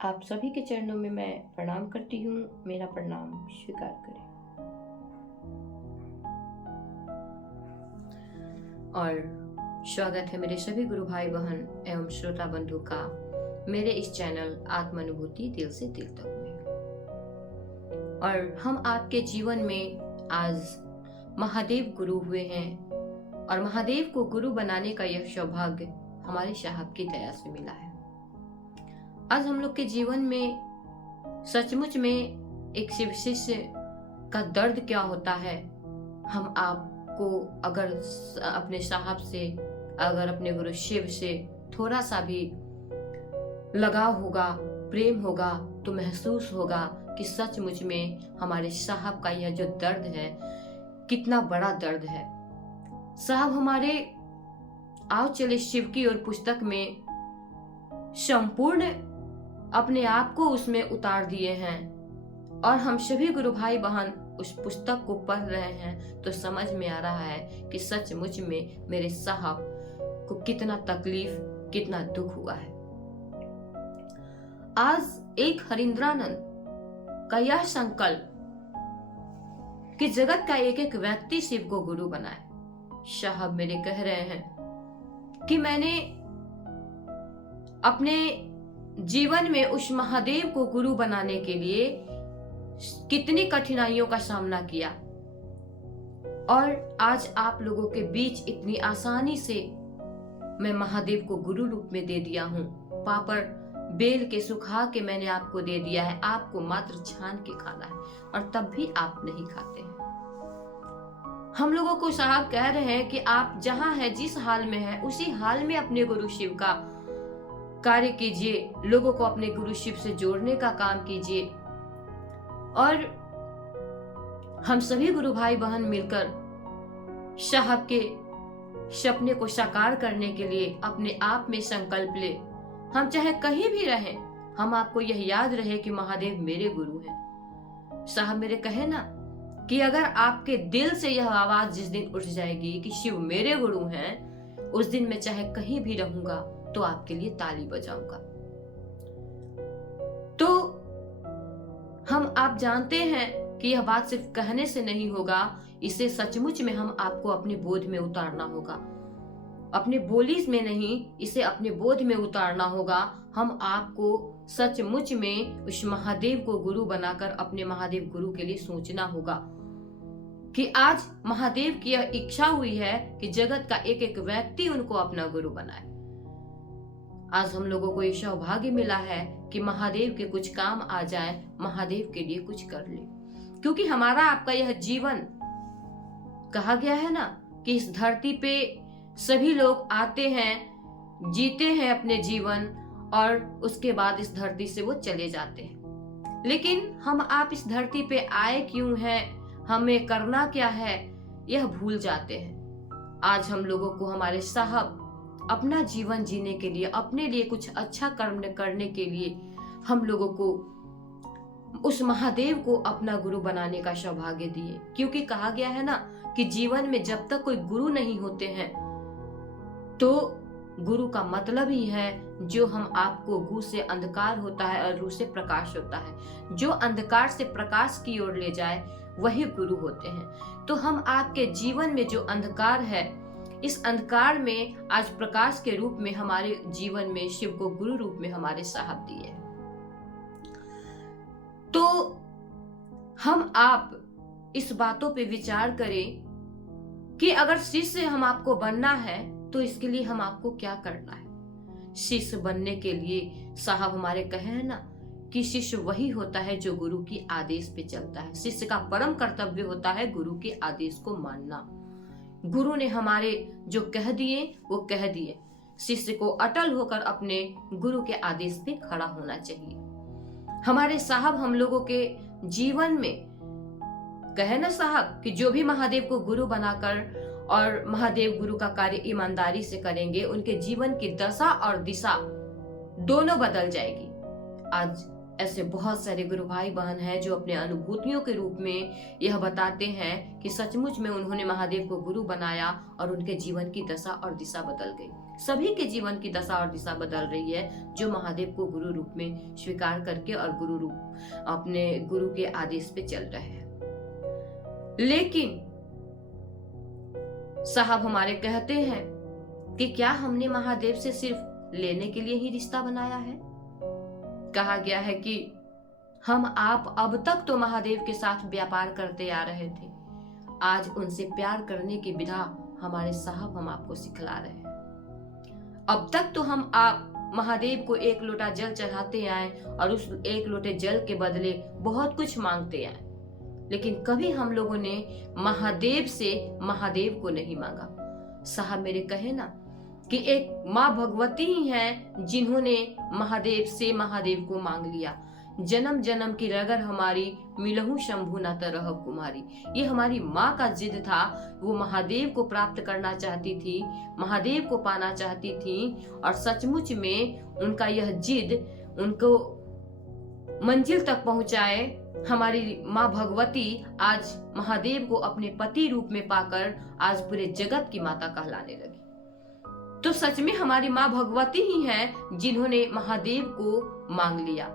आप सभी के चरणों में मैं प्रणाम करती हूँ। मेरा प्रणाम स्वीकार करें। और स्वागत है मेरे सभी गुरु भाई बहन एवं श्रोता बंधु का मेरे इस चैनल आत्मानुभूति दिल से दिल तक में। और हम आपके जीवन में आज महादेव गुरु हुए हैं और महादेव को गुरु बनाने का यह सौभाग्य हमारे साहब की दया से मिला है। आज हम लोग के जीवन में सचमुच में एक शिव शिष्य का दर्द क्या होता है, हम आपको अगर अपने साहब से, अगर अपने गुरु शिव से थोड़ा सा भी लगाव होगा, प्रेम होगा, तो महसूस होगा कि सचमुच में हमारे साहब का यह जो दर्द है कितना बड़ा दर्द है। साहब हमारे आओ चले शिव की और पुस्तक में संपूर्ण अपने आप को उसमें उतार दिए हैं और हम सभी गुरु भाई बहन उस पुस्तक को पढ़ रहे हैं तो समझ में आ रहा है कि सचमुच में मेरे साहब को कितना तकलीफ, कितना दुख हुआ है। आज एक हरिंद्रानंद का यह संकल्प कि जगत का एक एक व्यक्ति शिव को गुरु बनाए। साहब मेरे कह रहे हैं कि मैंने अपने जीवन में उस महादेव को गुरु बनाने के लिए कितनी कठिनाइयों का सामना किया और आज आप लोगों के बीच इतनी आसानी से मैं महादेव को गुरु रूप में दे दिया हूँ। पापड़ बेल के सुखा के मैंने आपको दे दिया है, आपको मात्र छान के खाना है और तब भी आप नहीं खाते हैं। हम लोगों को साहब कह रहे हैं कि आप जहां है, जिस हाल में है, उसी हाल में अपने गुरु शिव का कार्य कीजिए, लोगों को अपने गुरु शिव से जोड़ने का काम कीजिए। और हम सभी गुरु भाई बहन मिलकर साहब के सपने को साकार करने के लिए अपने आप में संकल्प ले। हम चाहे कहीं भी रहें, हम आपको यह याद रहे कि महादेव मेरे गुरु हैं। साहब मेरे कहे ना कि अगर आपके दिल से यह आवाज जिस दिन उठ जाएगी कि शिव मेरे गुरु हैं, उस दिन मैं चाहे कहीं भी रहूंगा तो आपके लिए ताली बजाऊंगा। तो हम आप जानते हैं कि यह बात सिर्फ कहने से नहीं होगा, इसे सचमुच में हम आपको अपने बोध में उतारना होगा। अपने बोली में नहीं, इसे अपने बोध में उतारना होगा। हम आपको सचमुच में उस महादेव को गुरु बनाकर अपने महादेव गुरु के लिए सोचना होगा कि आज महादेव की यह इच्छा हुई है कि जगत का एक एक व्यक्ति उनको अपना गुरु बनाए। आज हम लोगों को ये सौभाग्य मिला है कि महादेव के कुछ काम आ जाए, महादेव के लिए कुछ कर ले, क्योंकि हमारा आपका यह जीवन, कहा गया है ना कि इस धरती पे सभी लोग आते हैं, जीते हैं अपने जीवन और उसके बाद इस धरती से वो चले जाते हैं। लेकिन हम आप इस धरती पे आए क्यों हैं, हमें करना क्या है, यह भूल जाते हैं। आज हम लोगों को हमारे साहब अपना जीवन जीने के लिए, अपने लिए कुछ अच्छा कर्म करने के लिए हम लोगों को उस महादेव को अपना गुरु बनाने का सौभाग्य दिए। क्योंकि कहा गया है ना कि जीवन में जब तक कोई गुरु नहीं होते हैं तो गुरु का मतलब ही है जो हम आपको गु से अंधकार होता है और रू से प्रकाश होता है। जो अंधकार से प्रकाश की ओर ले जाए वही गुरु होते हैं। तो हम आपके जीवन में जो अंधकार है, इस अंधकार में आज प्रकाश के रूप में हमारे जीवन में शिव को गुरु रूप में हमारे साहब दिए। तो हम आप इस बातों पे विचार करें कि अगर शिष्य हम आपको बनना है तो इसके लिए हम आपको क्या करना है। शिष्य बनने के लिए साहब हमारे कहे हैं ना कि शिष्य वही होता है जो गुरु की आदेश पे चलता है। शिष्य का परम कर्तव्य होता है गुरु के आदेश को मानना। गुरु ने हमारे जो कह दिए वो कह दिए। शिष्य को अटल होकर अपने गुरु के आदेश पे खड़ा होना चाहिए। हमारे साहब हम लोगों के जीवन में कहे ना साहब कि जो भी महादेव को गुरु बनाकर और महादेव गुरु का कार्य ईमानदारी से करेंगे, उनके जीवन की दशा और दिशा दोनों बदल जाएगी। आज ऐसे बहुत सारे गुरु भाई बहन हैं जो अपने अनुभूतियों के रूप में यह बताते हैं कि सचमुच में उन्होंने महादेव को गुरु बनाया और उनके जीवन की दशा और दिशा बदल गई। सभी के जीवन की दशा और दिशा बदल रही है जो महादेव को गुरु रूप में स्वीकार करके और गुरु रूप अपने गुरु के आदेश पे चल रहे हैं। लेकिन साहब हमारे कहते हैं कि क्या हमने महादेव से सिर्फ लेने के लिए ही रिश्ता बनाया है? कहा गया है कि हम आप अब तक तो महादेव के साथ व्यापार करते आ रहे थे, आज उनसे प्यार करने की विधा हमारे साहब हम आपको सिखला रहे हैं। अब तक तो हम आप महादेव को एक लोटा जल चढ़ाते आए और उस एक लोटे जल के बदले बहुत कुछ मांगते आए, लेकिन कभी हम लोगों ने महादेव से महादेव को नहीं मांगा। साहब मेरे कहे ना कि एक माँ भगवती ही हैं जिन्होंने महादेव से महादेव को मांग लिया। जन्म जन्म की रगर हमारी मिलहु शंभु न तरह कुमारी, ये हमारी माँ का जिद था। वो महादेव को प्राप्त करना चाहती थी, महादेव को पाना चाहती थी और सचमुच में उनका यह जिद उनको मंजिल तक पहुंचाए। हमारी माँ भगवती आज महादेव को अपने पति रूप में पाकर आज पूरे जगत की माता कहलाने लगी। तो सच में हमारी माँ भगवती ही हैं जिन्होंने महादेव को मांग लिया।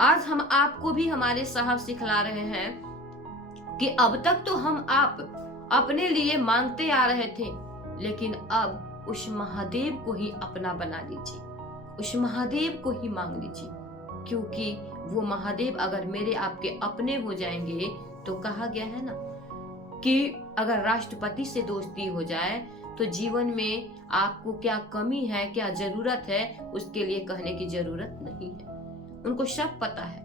आज हम आपको भी हमारे साहब सिखला रहे हैं कि अब तक तो हम आप अपने लिए मांगते आ रहे थे, लेकिन अब उस महादेव को ही अपना बना लीजिए, उस महादेव को ही मांग लीजिए, क्योंकि वो महादेव अगर मेरे आपके अपने हो जाएंगे तो कहा गया है ना कि अगर राष्ट्रपति से दोस्ती हो जाए तो जीवन में आपको क्या कमी है, क्या जरूरत है, उसके लिए कहने की जरूरत नहीं है। उनको सब पता है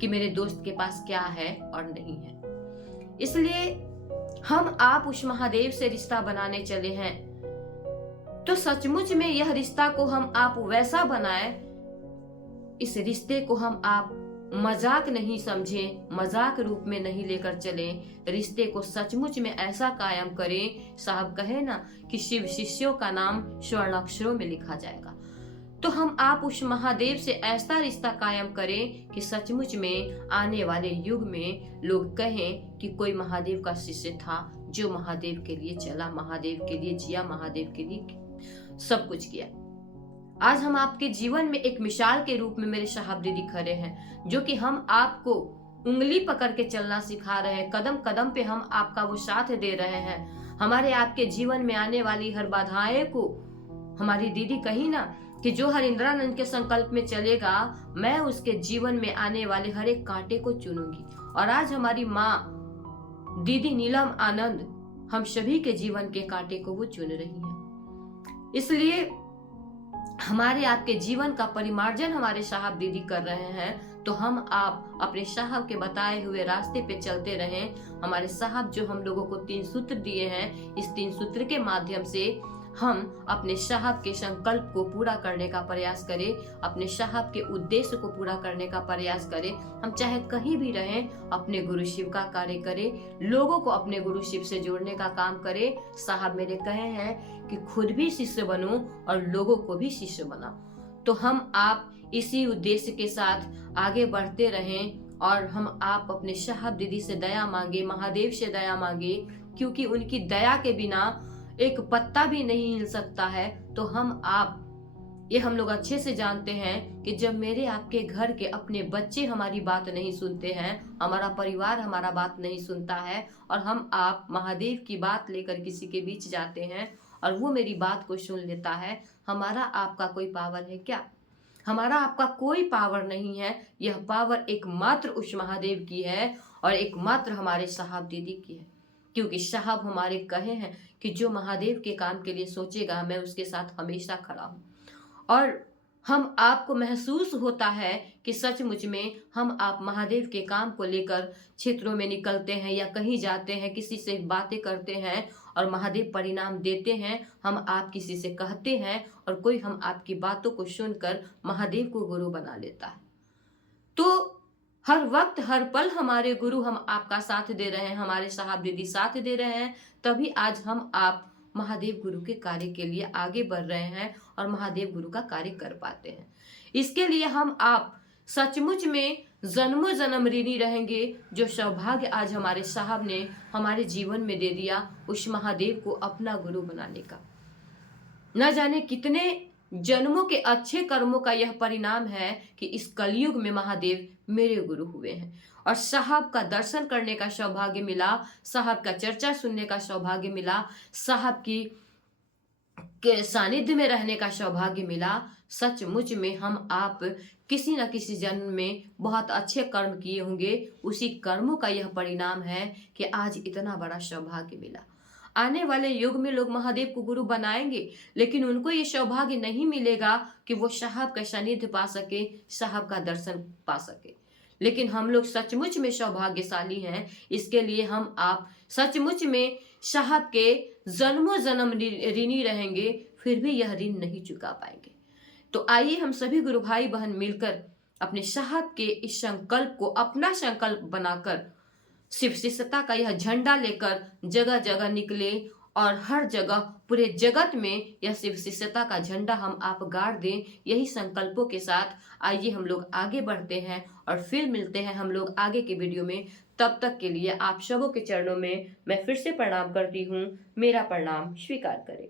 कि मेरे दोस्त के पास क्या है और नहीं है। इसलिए हम आप उस महादेव से रिश्ता बनाने चले हैं तो सचमुच में यह रिश्ता को हम आप वैसा बनाए, इस रिश्ते को हम आप मजाक नहीं समझें, मजाक रूप में नहीं लेकर चलें, रिश्ते को सचमुच में ऐसा कायम करें। साहब कहे ना कि शिव शिष्यों का नाम स्वर्ण अक्षरों में लिखा जाएगा। तो हम आप उस महादेव से ऐसा रिश्ता कायम करें कि सचमुच में आने वाले युग में लोग कहें कि कोई महादेव का शिष्य था जो महादेव के लिए चला, महादेव के लिए जिया, महादेव के लिए सब कुछ किया। आज हम आपके जीवन में एक मिसाल के रूप में मेरे साहब दीदी खड़े हैं, जो कि हम आपको उंगली पकड़ के चलना सिखा रहे हैं, कदम कदम पे हम आपका वो साथ दे रहे हैं। हमारे आपके जीवन में आने वाली हर बाधाएं को हमारी दीदी कही ना कि जो हर इंद्रानंद के संकल्प में चलेगा, मैं उसके जीवन में आने वाले हर एक कांटे को चुनूंगी। और आज हमारी माँ दीदी नीलम आनंद हम सभी के जीवन के कांटे को वो चुन रही है। इसलिए हमारे आपके जीवन का परिमार्जन हमारे साहब दीदी कर रहे हैं, तो हम आप अपने साहब के बताए हुए रास्ते पे चलते रहें। हमारे साहब जो हम लोगों को 3 सूत्र दिए हैं, इस 3 सूत्र के माध्यम से हम अपने साहब के संकल्प को पूरा करने का प्रयास करें, अपने साहब के उद्देश्य को पूरा करने का प्रयास करें। हम चाहे कहीं भी रहें, अपने गुरु शिव का कार्य करें, लोगों को अपने गुरु शिव से जोड़ने का काम करें। साहब मेरे कहे हैं कि खुद भी शिष्य बनो और लोगों को भी शिष्य बनाओ। तो हम आप इसी उद्देश्य के साथ आगे बढ़ते रहें और हम आप अपने साहब दीदी से दया मांगे, महादेव से दया मांगे, क्योंकि उनकी दया के बिना एक पत्ता भी नहीं हिल सकता है। तो हम आप ये हम लोग अच्छे से जानते हैं कि जब मेरे आपके घर के अपने बच्चे हमारी बात नहीं सुनते हैं, हमारा परिवार हमारा बात नहीं सुनता है, और हम आप महादेव की बात लेकर किसी के बीच जाते हैं और वो मेरी बात को सुन लेता है, हमारा आपका कोई पावर है क्या? हमारा आपका कोई पावर नहीं है। यह पावर एकमात्र उस महादेव की है और एकमात्र हमारे साहब दीदी की है, क्योंकि साहब हमारे कहे हैं कि जो महादेव के काम के लिए सोचेगा, मैं उसके साथ हमेशा खड़ा हूँ। और हम आपको महसूस होता है कि सचमुच में हम आप महादेव के काम को लेकर क्षेत्रों में निकलते हैं या कहीं जाते हैं, किसी से बातें करते हैं और महादेव परिणाम देते हैं। हम आप किसी से कहते हैं और कोई हम आपकी बातों को सुनकर महादेव को गुरु बना लेता है। तो हर वक्त हर पल हमारे गुरु हम आपका साथ दे रहे हैं, हमारे साहब दीदी साथ दे रहे हैं, तभी आज हम आप महादेव गुरु के कार्य के लिए आगे बढ़ रहे हैं और महादेव गुरु का कार्य कर पाते हैं। इसके लिए हम आप सचमुच में जन्मों जन्म ऋणी रहेंगे। जो सौभाग्य आज हमारे साहब ने हमारे जीवन में दे दिया उस महादेव को अपना गुरु बनाने का। न जाने कितने जन्मों के अच्छे कर्मों का यह परिणाम है कि इस कलयुग में महादेव मेरे गुरु हुए हैं और साहब का दर्शन करने का सौभाग्य मिला, साहब का चर्चा सुनने का सौभाग्य मिला, साहब की के सानिध्य में रहने का सौभाग्य मिला। सचमुच में हम आप किसी न किसी जन्म में बहुत अच्छे कर्म किए होंगे, उसी कर्मों का यह परिणाम है कि आज इतना बड़ा सौभाग्य मिला। आने वाले युग में लोग महादेव को गुरु बनाएंगे, लेकिन उनको ये सौभाग्य नहीं मिलेगा कि वो साहब का सानिध्य पा सके, साहब का दर्शन पा सके। लेकिन हम लोग सचमुच में सौभाग्यशाली हैं। इसके लिए हम आप सचमुच में साहब के जन्मों जन्म ऋणी रहेंगे, फिर भी यह ऋण नहीं चुका पाएंगे। तो आइए हम सभी गुरु भाई बहन मिलकर अपने साहब के इस संकल्प को अपना संकल्प बनाकर शिव शिष्यता का यह झंडा लेकर जगह जगह निकले और हर जगह पूरे जगत में यह शिव शिष्यता का झंडा हम आप गाड़ दें। यही संकल्पों के साथ आइए हम लोग आगे बढ़ते हैं और फिर मिलते हैं हम लोग आगे के वीडियो में। तब तक के लिए आप सबों के चरणों में मैं फिर से प्रणाम करती हूँ। मेरा प्रणाम स्वीकार करें।